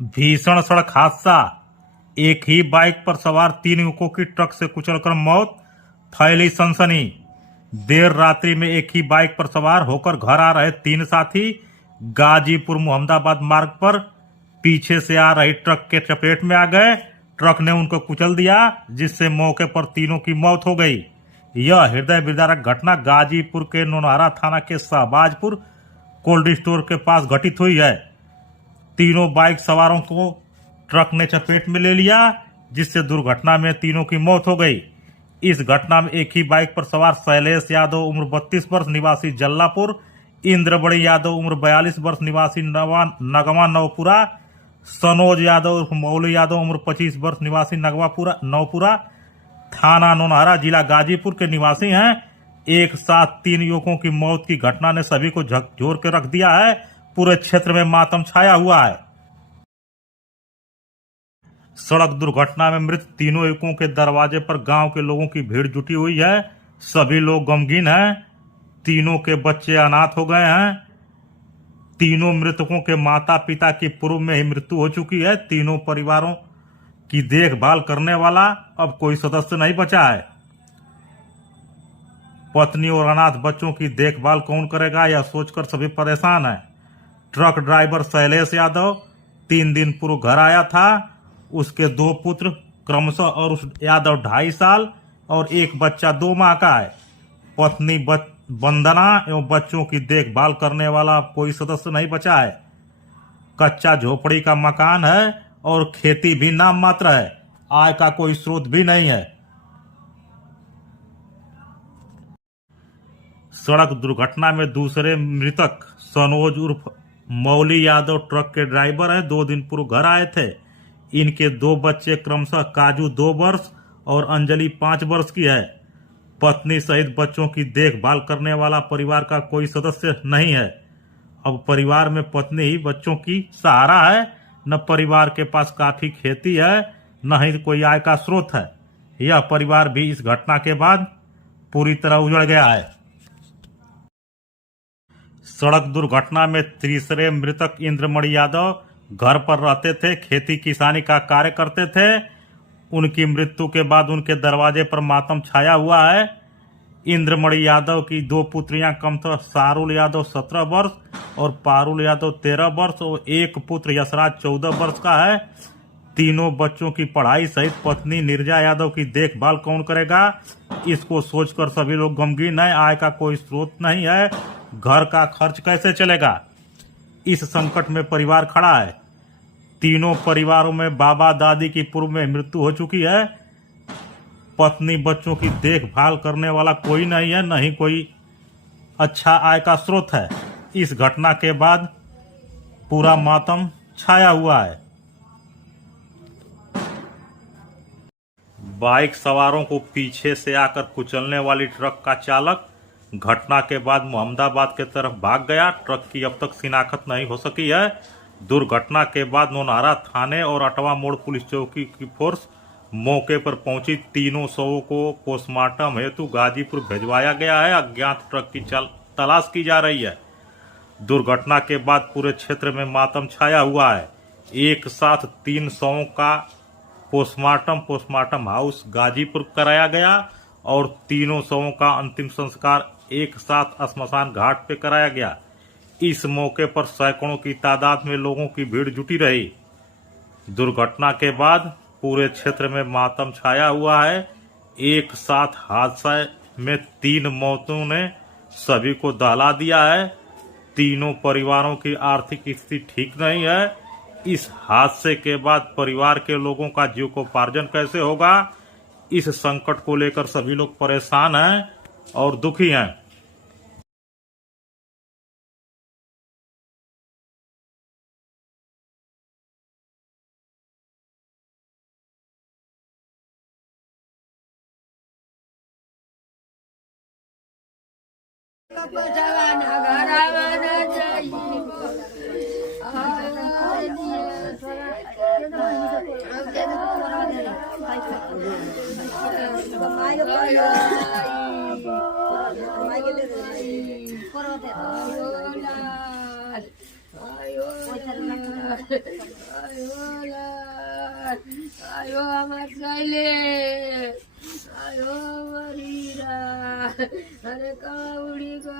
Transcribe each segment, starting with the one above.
भीषण सड़क हादसा। एक ही बाइक पर सवार 3 युवकों की ट्रक से कुचलकर मौत, फैली सनसनी। देर रात्रि में एक ही बाइक पर सवार होकर घर आ रहे 3 साथी गाजीपुर मोहम्मदाबाद मार्ग पर पीछे से आ रही ट्रक के चपेट में आ गए। ट्रक ने उनको कुचल दिया, जिससे मौके पर तीनों की मौत हो गई। यह हृदय विदारक घटना गाजीपुर के नौनहरा थाना के शहबाजपुर कोल्ड स्टोर के पास घटित हुई है। तीनों बाइक सवारों को ट्रक ने चपेट में ले लिया, जिससे दुर्घटना में तीनों की मौत हो गई। इस घटना में एक ही बाइक पर सवार शैलेश यादव उम्र 32 वर्ष निवासी जल्लापुर, इंद्रबड़ी यादव उम्र 42 वर्ष निवासी नगवा नवपुरा, सनोज यादव उर्फ मौली यादव उम्र 25 वर्ष निवासी नवपुरा थाना नौनहरा जिला गाजीपुर के निवासी हैं। एक साथ 3 युवकों की मौत की घटना ने सभी को झकझोर के रख दिया है। पूरे क्षेत्र में मातम छाया हुआ है। सड़क दुर्घटना में मृत तीनों युवकों के दरवाजे पर गांव के लोगों की भीड़ जुटी हुई है। सभी लोग गमगीन हैं। तीनों के बच्चे अनाथ हो गए हैं। तीनों मृतकों के माता पिता की पूर्व में ही मृत्यु हो चुकी है। तीनों परिवारों की देखभाल करने वाला अब कोई सदस्य नहीं बचा है। पत्नी और अनाथ बच्चों की देखभाल कौन करेगा, यह सोचकर सभी परेशान हैं। ट्रक ड्राइवर शैलेश यादव 3 दिन पूर्व घर आया था। उसके 2 पुत्र क्रमशः और उस यादव 2.5 साल और एक बच्चा 2 माह का है। पत्नी वंदना एवं बच्चों की देखभाल करने वाला कोई सदस्य नहीं बचा है। कच्चा झोपड़ी का मकान है और खेती भी नाम मात्र है। आय का कोई स्रोत भी नहीं है। सड़क दुर्घटना में दूसरे मृतक सनोज उर्फ मौली यादव ट्रक के ड्राइवर हैं। 2 दिन पूर्व घर आए थे। इनके 2 बच्चे क्रमशः काजू 2 वर्ष और अंजलि 5 वर्ष की है। पत्नी सहित बच्चों की देखभाल करने वाला परिवार का कोई सदस्य नहीं है। अब परिवार में पत्नी ही बच्चों की सहारा है। न परिवार के पास काफी खेती है, न ही कोई आय का स्रोत है। यह परिवार भी इस घटना के बाद पूरी तरह उजड़ गया है। सड़क दुर्घटना में तीसरे मृतक इंद्रमणि यादव घर पर रहते थे, खेती किसानी का कार्य करते थे। उनकी मृत्यु के बाद उनके दरवाजे पर मातम छाया हुआ है। इंद्रमणि यादव की 2 पुत्रियां क्रमशः सारुल यादव 17 वर्ष और पारुल यादव 13 वर्ष और एक पुत्र यशराज 14 वर्ष का है। तीनों बच्चों की पढ़ाई सहित पत्नी नीरजा यादव की देखभाल कौन करेगा, इसको सोचकर सभी लोग गमगीन हैं। आय का कोई स्रोत नहीं है। घर का खर्च कैसे चलेगा, इस संकट में परिवार खड़ा है। तीनों परिवारों में बाबा दादी की पूर्व में मृत्यु हो चुकी है। पत्नी बच्चों की देखभाल करने वाला कोई नहीं है, न ही कोई अच्छा आय का स्रोत है। इस घटना के बाद पूरा मातम छाया हुआ है। बाइक सवारों को पीछे से आकर कुचलने वाली ट्रक का चालक घटना के बाद मोहम्मदाबाद के तरफ भाग गया। ट्रक की अब तक शिनाख्त नहीं हो सकी है। दुर्घटना के बाद नौनहरा थाने और अटवा मोड़ पुलिस चौकी की फोर्स मौके पर पहुंची। तीनों शवों को पोस्टमार्टम हेतु गाजीपुर भिजवाया गया है। अज्ञात ट्रक की तलाश की जा रही है। दुर्घटना के बाद पूरे क्षेत्र में मातम छाया हुआ है। एक साथ 3 शवों का पोस्टमार्टम हाउस गाजीपुर कराया गया और तीनों शवों का अंतिम संस्कार एक साथ श्मशान घाट पे कराया गया। इस मौके पर सैकड़ों की तादाद में लोगों की भीड़ जुटी रही। दुर्घटना के बाद पूरे क्षेत्र में मातम छाया हुआ है। एक साथ हादसा में 3 मौतों ने सभी को दहला दिया है। तीनों परिवारों की आर्थिक स्थिति ठीक नहीं है। इस हादसे के बाद परिवार के लोगों का जीविकोपार्जन कैसे होगा, इस संकट को लेकर सभी लोग परेशान हैं और दुखी हैं। Ayo, आयो लाल, आयो আমার চাইলে, आयो मरीरा, अरे कावड़ी का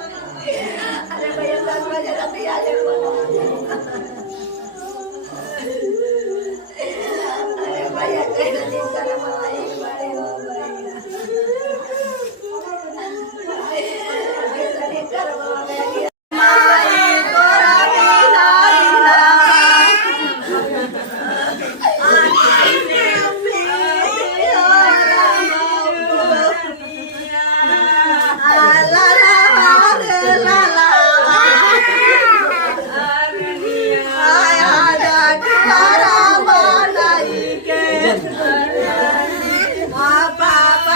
अरे भैया दस बजे रात आ जाओ। अरे भैया कहीं नहीं चला